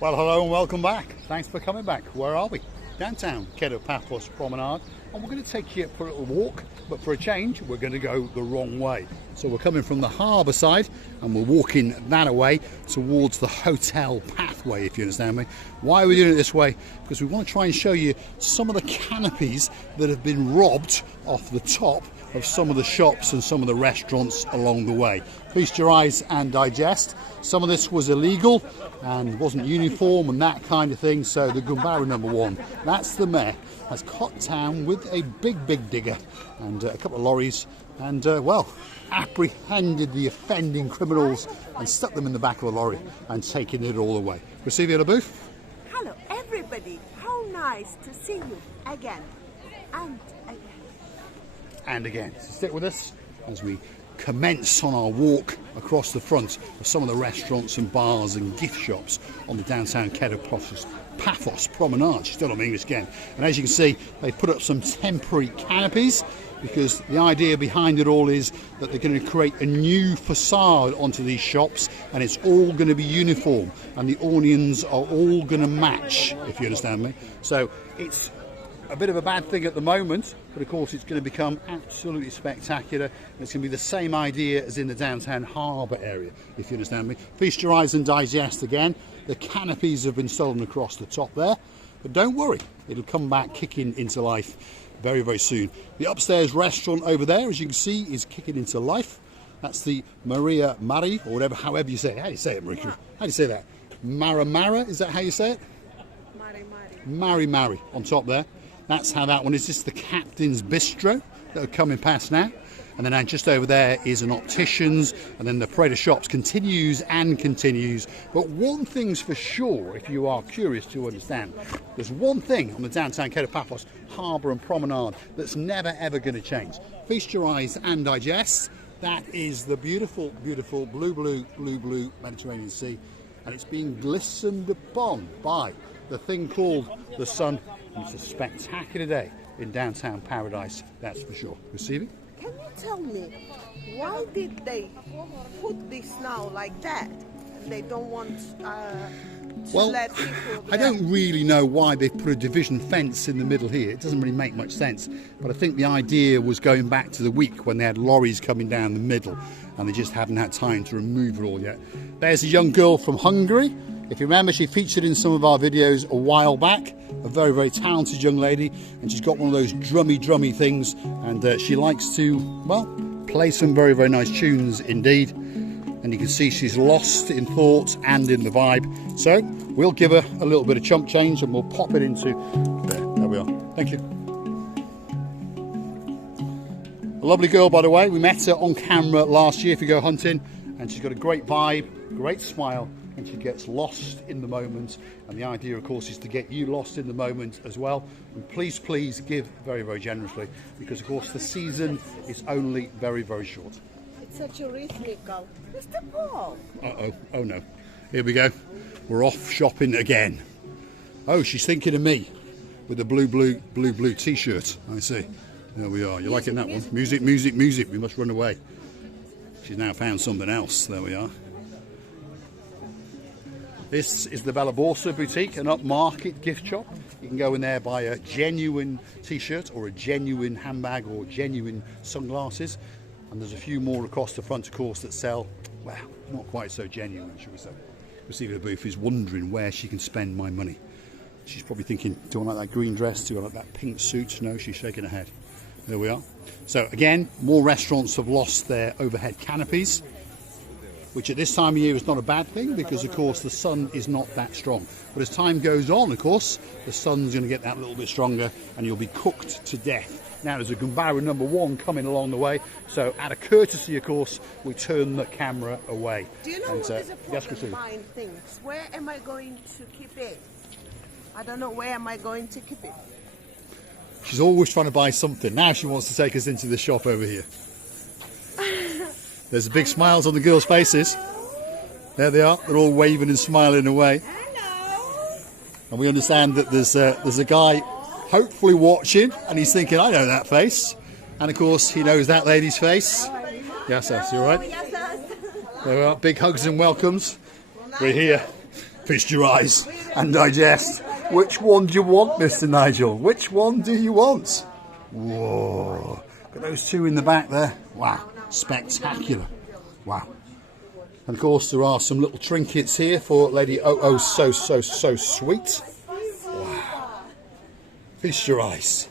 Well, hello and welcome back. Thanks for coming back. Where are we? Downtown Paphos Promenade, and we're going to take you for a little walk, but for a change we're going to go the wrong way. So we're coming from the harbour side and we're walking that way towards the hotel pathway, if you understand me. Why are we doing it this way? Because we want to try and show you some of the canopies that have been robbed off the top of some of the shops and some of the restaurants along the way. Feast your eyes and digest. Some of this was illegal and wasn't uniform and that kind of thing. So the Gumbara #1, that's the mayor, has cut town with a big digger and a couple of lorries and well, apprehended the offending criminals and stuck them in the back of a lorry and taken it all away. Receive you, LaBouffe. Hello everybody, how nice to see you again and again. And again, so stick with us as we commence on our walk across the front of some of the restaurants and bars and gift shops on the downtown Paphos Promenade. Still on English again. And as you can see, they put up some temporary canopies because the idea behind it all is that they're going to create a new facade onto these shops and it's all going to be uniform and the awnings are all going to match, if you understand me. So it's a bit of a bad thing at the moment, but of course it's going to become absolutely spectacular. And it's going to be the same idea as in the downtown harbour area, if you understand me. Feast your eyes and digest again. The canopies have been stolen across the top there, but don't worry, it'll come back kicking into life very soon. The upstairs restaurant over there, as you can see, is kicking into life. That's the Maria Mari, or whatever, however you say it. How do you say it, Marika? How do you say that? Mara, is that how you say it? Mari on top there. That's how that one is. This is the Captain's Bistro that are coming past now. And then just over there is an opticians, and then the parade of shops continues. But one thing's for sure, if you are curious to understand, there's one thing on the downtown Paphos Harbour and Promenade that's never ever going to change. Feast your eyes and digest. That is the beautiful blue Mediterranean Sea, and it's being glistened upon by the thing called the sun. It's a spectacular day in downtown paradise, that's for sure. Receiving? Can you tell me why did they put this now like that? They don't want to let people. I don't really know why they put a division fence in the middle here. It doesn't really make much sense. But I think the idea was going back to the week when they had lorries coming down the middle and they just haven't had time to remove it all yet. There's a young girl from Hungary. If you remember, she featured in some of our videos a while back. A very talented young lady, and she's got one of those drummy things, and she likes to, well, play some very nice tunes indeed. And you can see she's lost in thought and in the vibe. So we'll give her a little bit of chump change and we'll pop it into there. There we are. Thank you. A lovely girl, by the way. We met her on camera last year if you go hunting, and she's got a great vibe, great smile, and she gets lost in the moment. And the idea, of course, is to get you lost in the moment as well. And please give very generously, because of course the season is only very short. It's such a rhythmical. Mr. Paul. Oh no, here we go, we're off shopping again. Oh, she's thinking of me with the blue t-shirt. I see. There we are. You're liking that one? Music, we must run away. She's now found something else. There we are. This is the Bella Borsa boutique, an upmarket gift shop. You can go in there, buy a genuine t-shirt or a genuine handbag or genuine sunglasses. And there's a few more across the front, of course, that sell, well, not quite so genuine, should we say. Receiver Booth is wondering where she can spend my money. She's probably thinking, do I like that green dress? Do I like that pink suit? No, she's shaking her head. There we are. So again, more restaurants have lost their overhead canopies, which at this time of year is not a bad thing because, of course, the sun is not that strong. But as time goes on, of course, the sun's going to get that little bit stronger and you'll be cooked to death. Now, there's a Gumbara #1 coming along the way, so out of courtesy, of course, we turn the camera away. Do you know what is a problem buying things? Where am I going to keep it? I don't know, where am I going to keep it? She's always trying to buy something. Now she wants to take us into the shop over here. There's big smiles on the girls' faces. There they are. They're all waving and smiling away. Hello. And we understand that there's a guy hopefully watching, and he's thinking, I know that face. And of course, he knows that lady's face. Yes, you all right? Yes. There we are. Big hugs and welcomes. We're here Feast your eyes and digest. Which one do you want, Mr. Nigel? Which one do you want? Whoa. Got those two in the back there. Wow. Spectacular. Wow. And of course there are some little trinkets here for Lady Oh so sweet. Wow. Feast your eyes.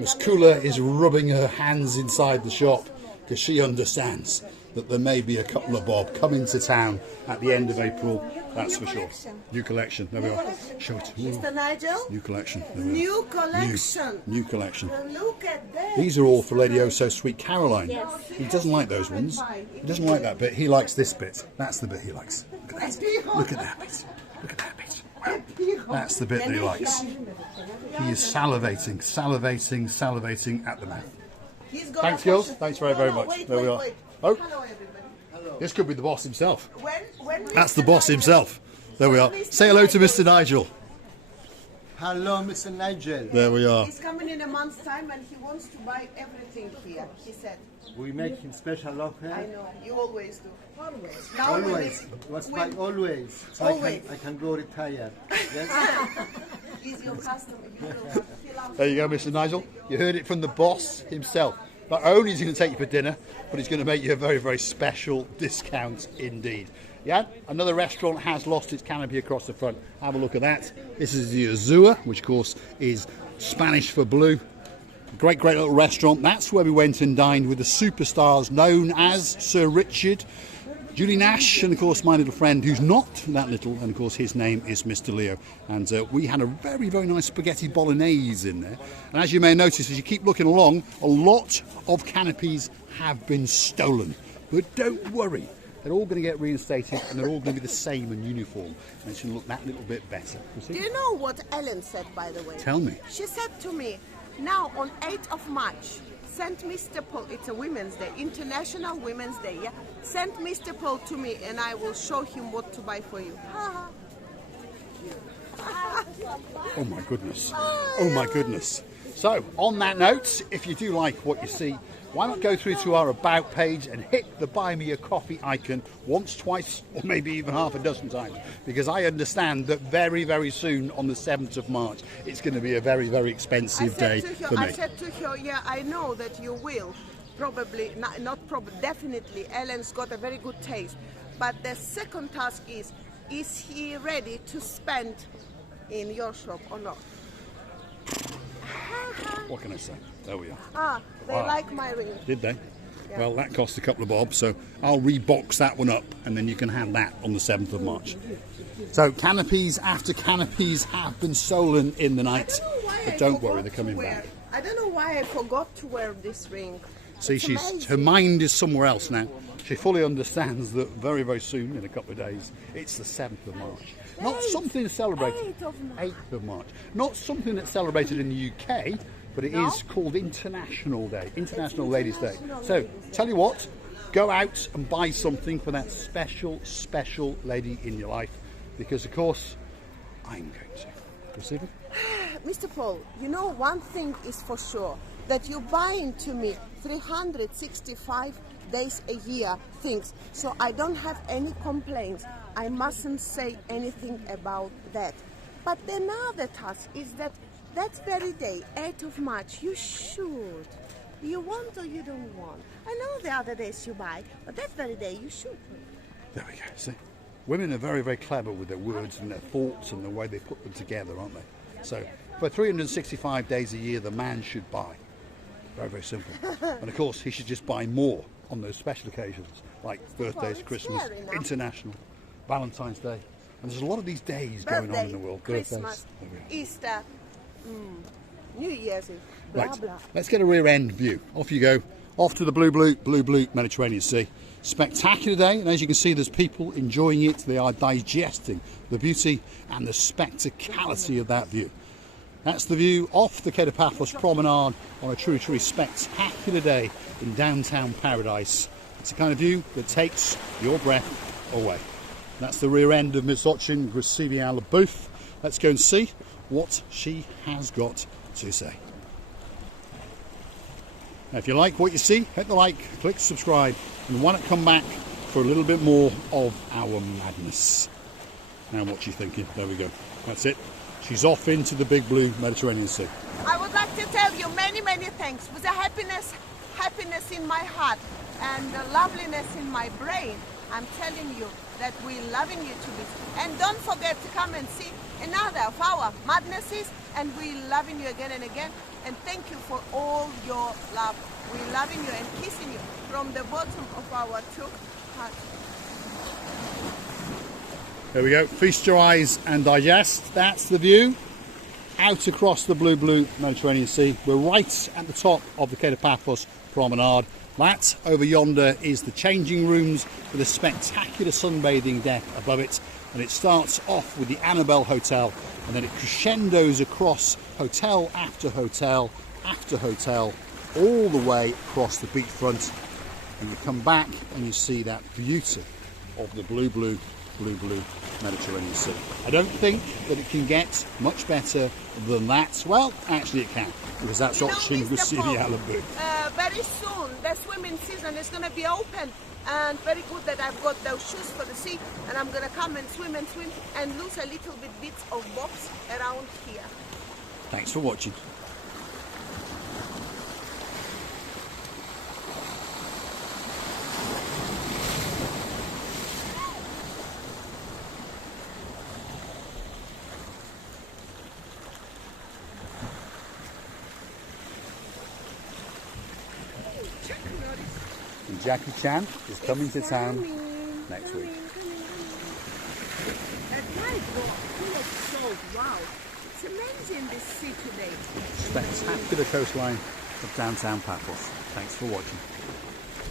Miss Kula is rubbing her hands inside the shop because she understands that there may be a couple of bob coming to town at the end of April. That's for sure. New collection. There we are. Show it. Mr. Nigel? New collection. New collection. New collection. Look at that. These are all for Lady Oh so Sweet Caroline. Yes. He doesn't like those ones. He doesn't like that bit. He likes this bit. That's the bit he likes. Look at that. Look at that bit. Look at that bit. Wow. That's the bit that he likes. He is salivating at the mouth. Thanks, girls. Thanks very much. There we are. Oh, Hello, everybody. this could be the boss himself. When That's the boss himself. There we are. Say hello to Mr. Nigel. Hello, Mr. Nigel. There we are. He's coming in a month's time and he wants to buy everything here, he said. We make him special offer. I know, you always do. Always. Now Always. What's my always? So Always. I can go retire. Yes? He's your customer. You will have to fill out. There you go, Mr. Nigel. You heard it from the boss himself. Not only is he going to take you for dinner, but he's going to make you a very special discount indeed. Yeah, another restaurant has lost its canopy across the front. Have a look at that. This is the Azure, which of course is Spanish for blue. Great little restaurant. That's where we went and dined with the superstars known as Sir Richard, Julie Nash, and of course my little friend who's not that little, and of course his name is Mr. Leo. And we had a very nice spaghetti bolognese in there. And as you may notice, as you keep looking along, a lot of canopies have been stolen. But don't worry, they're all going to get reinstated and they're all going to be the same and uniform. And it's going to look that little bit better. Do you know what Ellen said, by the way? Tell me. She said to me, now on 8th of March, send Mr. Paul, it's a Women's Day, International Women's Day, yeah? Send Mr. Paul to me and I will show him what to buy for you. Oh my goodness. Oh my goodness. So, on that note, if you do like what you see, why not go through to our About page and hit the Buy Me a Coffee icon once, twice, or maybe even half a dozen times. Because I understand that very soon, on the 7th of March, it's going to be a very expensive day for me. I said to her, yeah, I know that you will. Probably, not probably, definitely, Ellen's got a very good taste. But the second task is he ready to spend in your shop or not? What can I say? There we are. They like my ring. Did they? Yeah. Well, that cost a couple of bob, so I'll rebox that one up and then you can have that on the 7th of March. So canopies after canopies have been stolen in the night, but don't worry, they're coming back. I don't know why I forgot to wear this ring. See, her mind is somewhere else now. She fully understands that very soon, in a couple of days, it's the 7th of March. Not something celebrated. 8th of March. Not something that's celebrated in the UK, but it is called International Day, International Ladies' Day. So, tell you what, go out and buy something for that special lady in your life, because of course, I'm going to. Receive it? Mr. Paul, you know one thing is for sure, that you're buying to me 365 days a year things, so I don't have any complaints. I mustn't say anything about that. But another task is that very day, 8th of March, you should. You want or you don't want? I know the other days you buy, but that very day you should. There we go, see? Women are very clever with their words and their thoughts and the way they put them together, aren't they? So, for 365 days a year, the man should buy. Very simple. And of course, he should just buy more on those special occasions, like birthdays, Christmas, International, Valentine's Day. And there's a lot of these days going on in the world. Christmas, Easter, New Year's Eve, blah. Let's get a rear end view. Off you go. Off to the blue Mediterranean Sea. Spectacular day, and as you can see, there's people enjoying it. They are digesting the beauty and the spectacality of that view. That's the view off the Paphos Promenade on a truly spectacular day in downtown paradise. It's the kind of view that takes your breath away. That's the rear end of Miss Ochin receiving our booth. Let's go and see what she has got to say. Now, if you like what you see, hit the like, click subscribe, and why not come back for a little bit more of our madness. Now what's she thinking? There we go. That's it. She's off into the big blue Mediterranean Sea. I would like to tell you many, many thanks. With the happiness in my heart and the loveliness in my brain, I'm telling you that we're loving you to bits. And don't forget to come and see another of our madnesses, and we're loving you again and again. And thank you for all your love. We're loving you and kissing you from the bottom of our two hearts. There we go. Feast your eyes and digest. That's the view out across the blue Mediterranean Sea. We're right at the top of the Cape of Paphos Promenade. That over yonder is the changing rooms with a spectacular sunbathing deck above it, and it starts off with the Annabelle Hotel, and then it crescendos across hotel after hotel after hotel all the way across the beachfront, and you come back and you see that beauty of the blue Mediterranean Sea. I don't think that it can get much better than that. Well, actually it can, because that's watching the City Alibu. Very soon the swimming season is going to be open, and very good that I've got those shoes for the sea, and I'm going to come and swim and lose a little bits of bobs around here. Thanks for watching. And Jackie Chan is coming to town next week. At night, full of salt. Wow, it's amazing this sea today. Spectacular coastline of downtown Paphos. Thanks for watching.